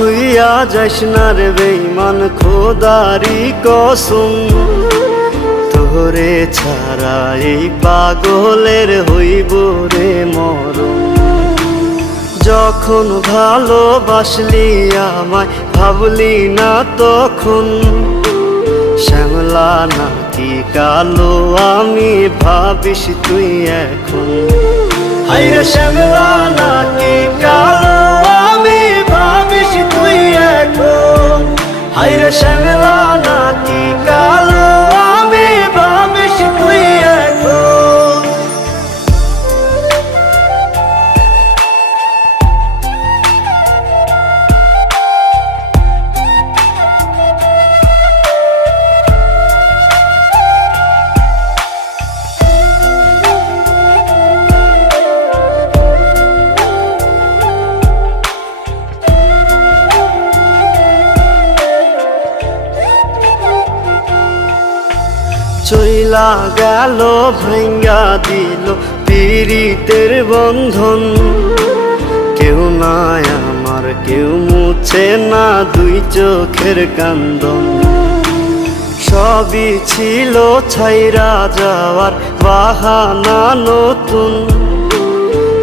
ভুইয়া যাস না রে বেঈমান, খোদারি কসম তোরে ছাড়া এই পাগলের হইব রে মরণ। যখন ভালোবাসলি আমায় ভাবলি না তখন, শ্যামলা নাকি কালো আমি ভাবিস তুই এখন। হায়রে শ্যামলা নাকি কালো আমি ভাবিস তুই এখন। হায়রে শ্যামলা নাকি কালো আমি ভাবিস তুই এখন। চইলা গেল ভাঙ্গা দিল পীড়িতের বন্ধন, কেউ নাই আমার কেউ মুছে না দুই চোখের কান্দন। সবই ছিল ছাইরা যাওয়ার বাহানা নতুন,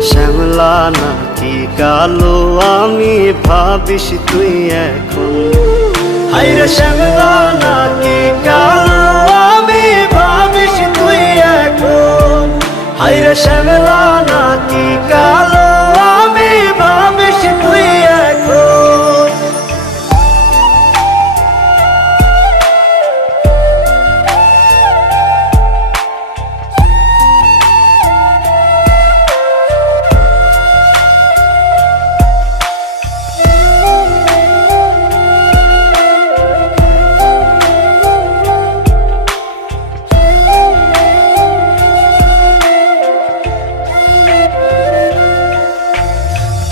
শ্যামলা নাকি কালো আমি ভাবিস তুই এখন। হায়রে শ্যামলা নাকি কালো আমি ভাবিস তুই এখন। হায়রে শ্যামলা নাকি কালো আমি ভাবিস তুই এখন।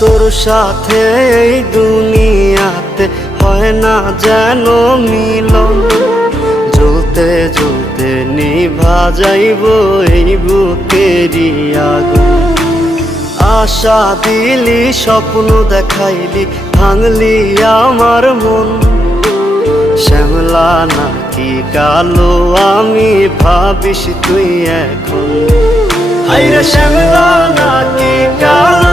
তোর সাথে এই দুনিয়াতে হয় না যেন মিলন, জ্বলতে জ্বলতে নিভা যাইব এই বুকেরই আগুন। আশা দিলি স্বপ্ন দেখাইলি ভাঙলি আমার মন, শ্যামলা নাকি কালো আমি ভাবিস তুই এখন। হায়রে শ্যামলা নাকি কালো